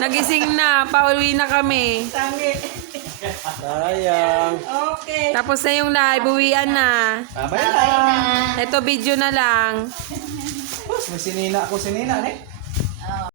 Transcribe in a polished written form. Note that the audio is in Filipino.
Nagising na. Pauwi na kami. Tangi. Sayang. Okay. Tapos na yung live. Uwian na. Babay na. Ito video na lang. May sinina ako sinina, eh.